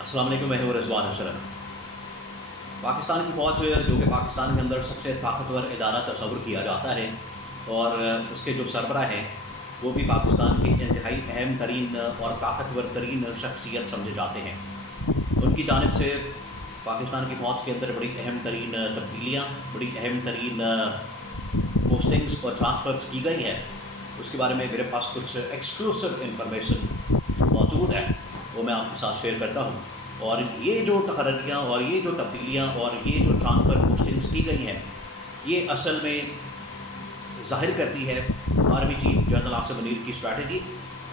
अस्सलाम वालेकुम, मैं हूं रिजवान अशरफ। पाकिस्तान की फ़ौज जो कि पाकिस्तान के अंदर सबसे ताकतवर इदारा तस्वुर किया जाता है और उसके जो सरबराह हैं वो भी पाकिस्तान के इंतहाई अहम तरीन और ताकतवर तरीन शख्सियत समझे जाते हैं। उनकी जानिब से पाकिस्तान की फ़ौज के अंदर बड़ी अहम तरीन तब्दीलियाँ, बड़ी अहम तरीन पोस्टिंग्स और ट्रांसफ़र्स की गई है। उसके बारे में मेरे पास कुछ एक्सक्लूसिव इंफॉर्मेशन मौजूद है, वो मैं आपके साथ शेयर करता हूँ। और ये जो तकर्रियाँ और ये जो तब्दीलियाँ और ये जो ट्रांसफ़र पोस्टिंग्स की गई हैं, ये असल में ज़ाहिर करती है army chief general Asim Munir की strategy,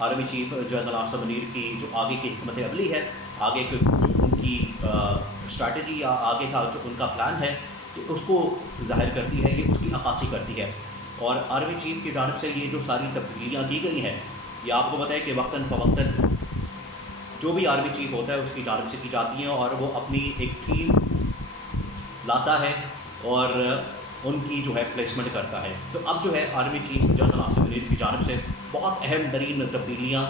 army chief general Asim Munir की जो आगे की हिकमत अमली है, आगे की जो उनकी स्ट्रैटेजी या आगे का जो उनका प्लान है, तो उसको ज़ाहिर करती है, ये उसकी अक्कासी करती है। और आर्मी चीफ की जानिब से ये जो सारी तब्दीलियाँ की गई हैं, ये आपको पता है कि वक्तन फ़वक्तन जो भी आर्मी चीफ होता है उसकी जानिब से की जाती हैं और वो अपनी एक टीम लाता है और उनकी जो है प्लेसमेंट करता है। तो अब जो है army chief general Asim Munir की जानिब से बहुत अहम तरीन तब्दीलियाँ,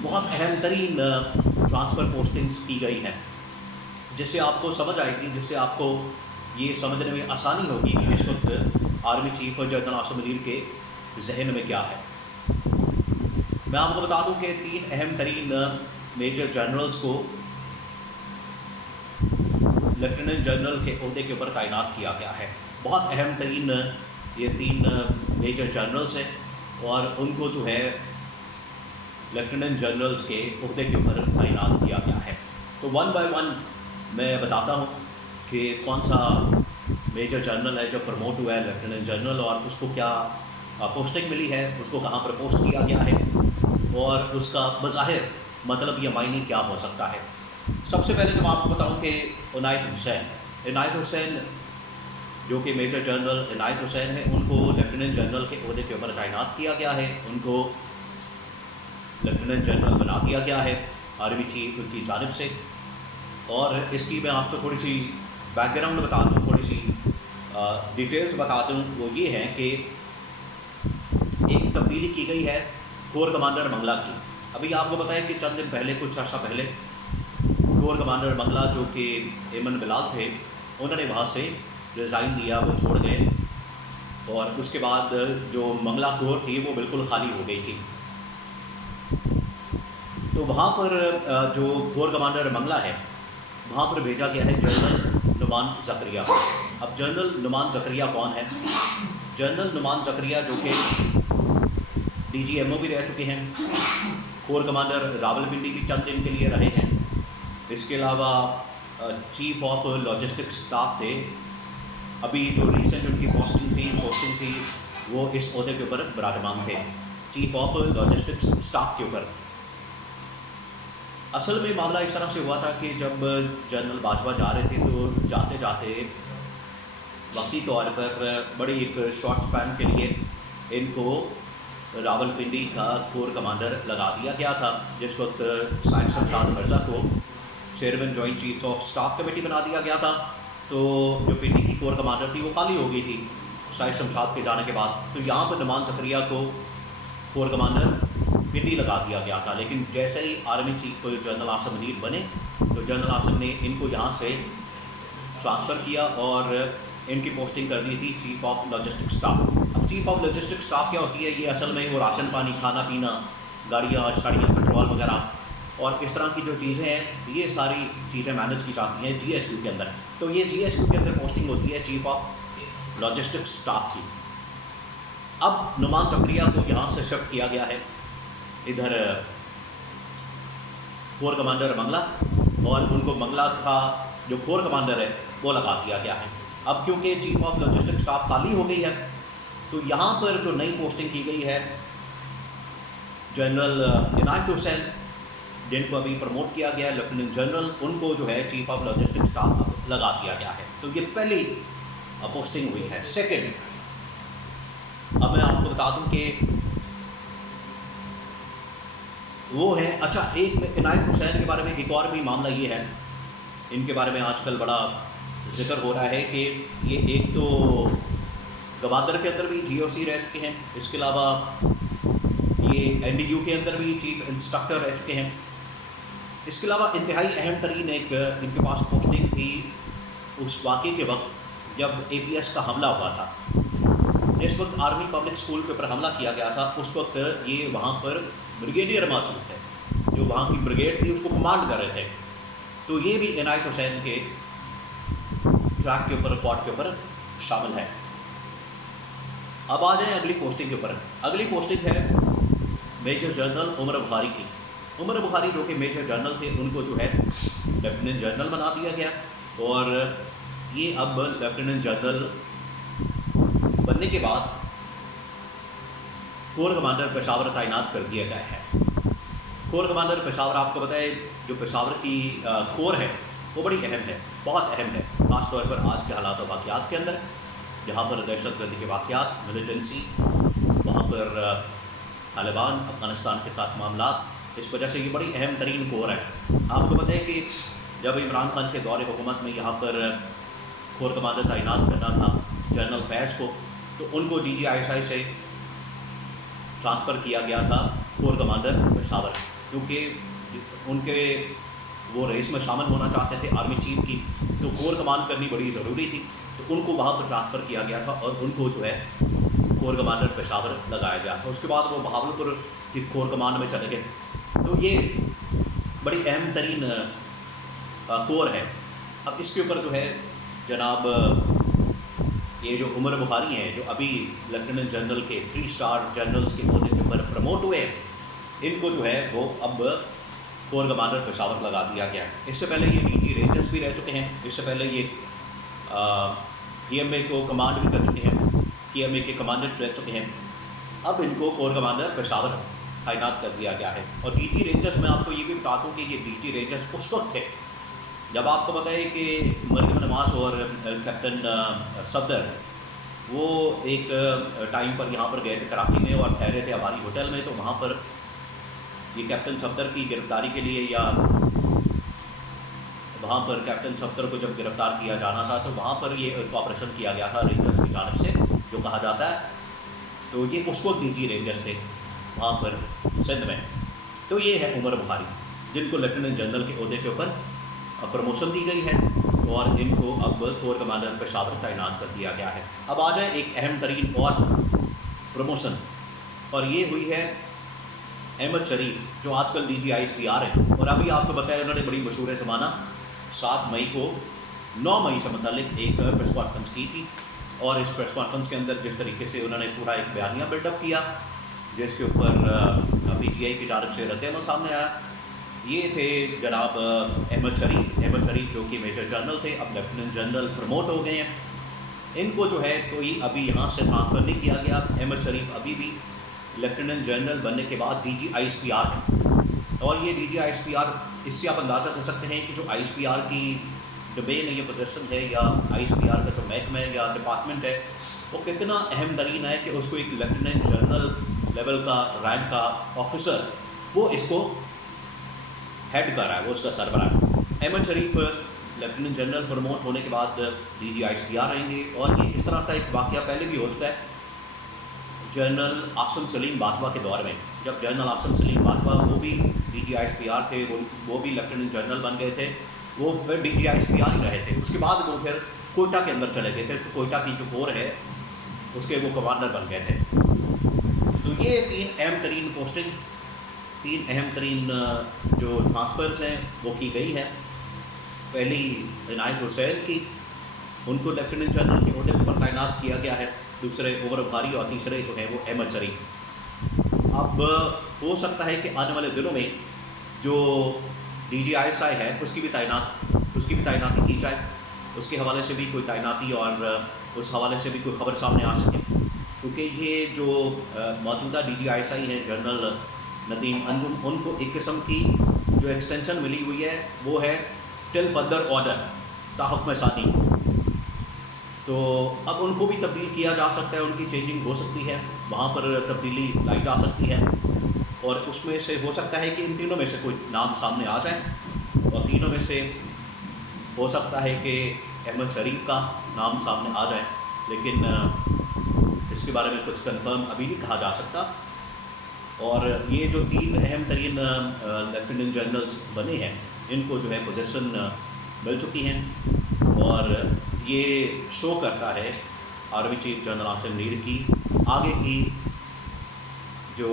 बहुत अहम तरीन ट्रांसफ़र पोस्टिंग्स की गई हैं, जिससे आपको समझ आएगी, जिससे आपको ये समझने में आसानी होगी कि इस वक्त army chief general Asim Munir के जहन में क्या है। मैं आपको बता दूं कि 3 अहम तरीन मेजर जनरल्स को लेफ्टिनेंट जनरल के ओहदे के ऊपर तैनात किया गया है। बहुत अहम तरीन ये 3 मेजर जनरल्स हैं और उनको जो है लेफ्टिनेंट जनरल्स के ओहदे के ऊपर तैनात किया गया है। तो 1 बाय 1 मैं बताता हूँ कि कौन सा मेजर जनरल है जो प्रमोट हुआ है लेफ्टिनेंट जनरल और उसको क्या पोस्टिंग मिली है, उसको कहाँ पर पोस्ट किया गया है और उसका बज़ाहिर मतलब या मायने क्या हो सकता है। सबसे पहले तो मैं आपको बताऊं कि इनायत हुसैन जो कि मेजर जनरल इनायत हुसैन है, उनको लेफ्टिनेंट जनरल के ओहदे के ऊपर तैनात किया गया है, उनको लेफ्टिनेंट जनरल बना दिया गया है आर्मी चीफ की जानिब से। और इसकी मैं आपको थोड़ी सी बैकग्राउंड बता दूँ, थोड़ी सी डिटेल्स बता दूँ। वो ये है कि एक तब्दीली की गई है कोर कमांडर मंगला की। अभी आपको पता है कि चंद दिन पहले, कुछ अर्सा पहले, कोर कमांडर मंगला जो कि एमन बिलाल थे, उन्होंने वहाँ से रिज़ाइन दिया, वो छोड़ गए और उसके बाद जो मंगला कोर थी वो बिल्कुल खाली हो गई थी। तो वहाँ पर जो कोर कमांडर मंगला है, वहाँ पर भेजा गया है जनरल नुमान ज़करिया। अब जनरल नुमान ज़करिया कौन है? जनरल नुमान ज़करिया जो कि DGMO भी रह चुके हैं, कोर कमांडर रावलपिंडी भी चंद दिन के लिए रहे हैं, इसके अलावा चीफ ऑफ लॉजिस्टिक्स स्टाफ थे। अभी जो रिसेंट उनकी पोस्टिंग थी वो इस ओहदे के ऊपर विराजमान थे, चीफ ऑफ लॉजिस्टिक्स स्टाफ के ऊपर। असल में मामला इस तरह से हुआ था कि जब जनरल बाजवा जा रहे थे तो जाते जाते वक्ती तौर पर बड़ी एक शॉर्ट स्पैन के लिए इनको रावलपिंडी का कोर कमांडर लगा दिया गया था। जिस वक्त साहिब शमशाद मिर्ज़ा को chairman joint chief of staff committee बना दिया गया था, तो जो पिंडी की कोर कमांडर थी वो खाली हो गई थी साहिब शमशाद के जाने के बाद। तो यहाँ पर नुमान ज़करिया को कोर कमांडर पिंडी लगा दिया गया था। लेकिन जैसे ही army chief general Asim Munir बने तो जनरल आसिम ने इनको यहाँ से ट्रांसफ़र किया और इनकी पोस्टिंग कर दी थी चीफ ऑफ लॉजिस्टिक स्टाफ। अब चीफ ऑफ लॉजिस्टिक स्टाफ क्या होती है? ये असल में वो राशन पानी, खाना पीना, गाड़ियाँ शाड़ियाँ, पेट्रोल वगैरह और इस तरह की जो चीज़ें हैं, ये सारी चीज़ें मैनेज की जाती हैं GHQ के अंदर। तो ये GHQ के अंदर पोस्टिंग होती है चीफ ऑफ लॉजिस्टिक स्टाफ की। अब नुमान ज़करिया को यहाँ से शिफ्ट किया गया है इधर कोर कमांडर मंगला, और उनको मंगला का जो कोर कमांडर है वो लगा दिया गया है। अब क्योंकि चीफ ऑफ लॉजिस्टिक स्टाफ खाली हो गई है तो यहाँ पर जो नई पोस्टिंग की गई है जनरल इनायत हुसैन, जिनको अभी प्रमोट किया गया है लेफ्टिनेंट जनरल, उनको जो है चीफ ऑफ लॉजिस्टिक स्टाफ लगा दिया गया है। तो ये पहली पोस्टिंग हुई है। सेकंड, अब मैं आपको बता दूं कि वो है, अच्छा, एक इनायत हुसैन के बारे में एक और भी मामला ये है, इनके बारे में आजकल बड़ा जिक्र हो रहा है कि ये एक तो गवादर के अंदर भी GOC रह चुके हैं, इसके अलावा ये NDU के अंदर भी चीफ इंस्ट्रक्टर रह चुके हैं इसके अलावा इंतहाई अहम तरीन एक इनके पास पोस्टिंग थी उस वाक़े के वक्त जब APS का हमला हुआ था। जिस वक्त आर्मी पब्लिक स्कूल के ऊपर हमला किया गया था उस वक्त ये वहाँ पर ब्रिगेडियर मौजूद थे, जो वहाँ की ब्रिगेड थी उसको कमांड कर रहे थे। तो ये भी इनायत हुसैन के ट्रैक के ऊपर, रिकॉर्ड के ऊपर शामिल है। अब आ जाए अगली पोस्टिंग के ऊपर। अगली पोस्टिंग है मेजर जनरल उमर बुखारी की। उमर बुखारी जो कि मेजर जनरल थे, उनको जो है लेफ्टिनेंट जनरल बना दिया गया और ये अब लेफ्टिनेंट जनरल बनने के बाद कोर कमांडर पेशावर तैनात कर दिया गया है। कोर कमांडर पेशावर, आपको बताए जो पेशावर की कोर है वो बड़ी अहम है, बहुत अहम है, ख़ास तौर पर आज के हालात और वाक़यात के अंदर, जहाँ पर दहशतगर्दी के वाक़यात, मिलिटेंसी, वहाँ पर तालिबान, अफ़गानिस्तान के साथ मामला, इस वजह से ये बड़ी अहम तरीन कोर है। आपको बताएं कि जब इमरान खान के दौरे हुकूमत में यहाँ पर कोर कमांडर तैनात करना था जनरल फैज़ को, तो उनको DGISI से ट्रांसफ़र किया गया था कोर कमांडर पेशावर, क्योंकि उनके वो रेस में शामिल होना चाहते थे आर्मी चीफ की, तो कोर कमांड करनी बड़ी ज़रूरी थी, तो उनको वहाँ पर ट्रांसफ़र किया गया था और उनको जो है कोर कमांडर पेशावर लगाया गया था। उसके बाद वो बहावलपुर की कोर कमांड में चले गए। तो ये बड़ी अहम तरीन कोर है। अब इसके ऊपर जो है जनाब ये जो उमर बुखारी हैं, जो अभी लेफ्टिनेंट जनरल के 3 स्टार जनरल्स के ओहदे के ऊपर प्रमोट हुए, इनको जो है वो अब कोर कमांडर पेशावर लगा दिया गया। इससे पहले ये DG रेंजर्स भी रह चुके हैं, इससे पहले ये PMA को कमांड भी कर चुके हैं, PMA के कमांडेंट रह चुके हैं। अब इनको कोर कमांडर पेशावर तैनात कर दिया गया है। और DG रेंजर्स में आपको ये भी बता दूँ कि ये DG रेंजर्स उस वक्त थे जब आपको बताइए कि मरियम नवाज और कैप्टन सफदर वो एक टाइम पर यहाँ पर गए थे कराची में और ठहरे थे हमारी होटल में, तो वहाँ पर ये कैप्टन सफदर की गिरफ्तारी के लिए, या वहाँ पर कैप्टन सफदर को जब गिरफ्तार किया जाना था, तो वहाँ पर ये एक ऑपरेशन किया गया था रेंजर्स की जानिब से, जो कहा जाता है। तो ये उस वक्त DG रेंजर्स थे वहाँ पर सिंध में। तो ये है उमर बुखारी, जिनको लेफ्टिनेंट जनरल के ओहदे के ऊपर प्रमोशन दी गई है और इनको अब कोर कमांडर पेशावर तैनात कर दिया गया है। अब आ जाए एक अहम तरीन और प्रमोशन, और ये हुई है अहमद शरीफ, जो आजकल DGISPR है। और अभी आपको बताया उन्होंने बड़ी मशहूर ज़माना 7 मई को 9 मई से मतलब एक प्रेस कॉन्फ्रेंस की थी, और इस प्रेस कॉन्फ्रेंस के अंदर जिस तरीके से उन्होंने पूरा एक बयानिया बिल्डअप किया, जिसके ऊपर PTI की जानब से रद्द-ए-अमल सामने आया, ये थे जनाब अहमद शरीफ जो कि मेजर जनरल थे, अब लेफ्टिनेंट जनरल प्रमोट हो गए हैं। इनको जो है कोई अभी यहाँ से ट्रांसफ़र नहीं किया गया। अहमद शरीफ अभी भी लेफ्टिनेंट जनरल बनने के बाद DGISPR है, और ये DGISPR, इससे आप अंदाज़ा कर सकते हैं कि जो ISPR की डोमेन है, ये पोजीशन है, या ISPR का जो महकमा है या डिपार्टमेंट है, वो कितना अहम तरीन है कि उसको एक लेफ्टिनेंट जनरल लेवल का रैंक का ऑफिसर वो इसको हेड कर रहा है, वो उसका सरबराह है। अहमद शरीफ लेफ्टिनेंट जनरल प्रमोट होने के बाद DGISPR रहेंगे। और ये इस तरह का एक वाक़या पहले भी हो चुका है जनरल आसिम सलीम बाजवा के दौर में, जब जनरल आसिम सलीम बाजवा वो भी DGISPR थे, वो भी लेफ्टिनेंट जनरल बन गए थे, वो फिर DGISPR ही रहे थे। उसके बाद वो फिर कोयटा के अंदर चले गए थे, तो कोयटा की जो कोर है उसके वो कमांडर बन गए थे। तो ये 3 अहम तरीन पोस्टिंग, 3 अहम तरीन जो ट्रांसफ़र्स हैं वो की गई है। पहली इनायत हुसैन की, उनको लेफ्टिनेंट जनरल के ओहदे पर तैनात किया गया है। दूसरे उमर बुखारी, और तीसरे जो हैं वो अहमद शरीफ। अब हो सकता है कि आने वाले दिनों में जो DGISI है उसकी भी तैनाती की जाए, उसके हवाले से भी कोई तैनाती और उस हवाले से भी कोई ख़बर सामने आ सके, क्योंकि ये जो मौजूदा DGISI हैं जनरल नदीम अंजुम, उनको एक किस्म की जो एक्सटेंशन मिली हुई है वो है टिल फर्दर ऑर्डर, ताहुक्म सानी। तो अब उनको भी तब्दील किया जा सकता है, उनकी चेंजिंग हो सकती है, वहाँ पर तब्दीली लाई जा सकती है, और उसमें से हो सकता है कि इन तीनों में से कोई नाम सामने आ जाए, और तीनों में से हो सकता है कि अहमद शरीफ का नाम सामने आ जाए, लेकिन इसके बारे में कुछ कंफर्म अभी नहीं कहा जा सकता। और ये जो 3 अहम तरीन लेफ्टिनेंट जनरल्स बने हैं, इनको जो है पोजीशन मिल चुकी हैं, और ये शो करता है आर्मी चीफ जनरल आसिम नीर की आगे की जो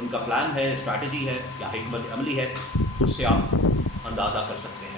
उनका प्लान है, स्ट्रैटेजी है या हिकमत अमली है, उससे आप अंदाज़ा कर सकते हैं।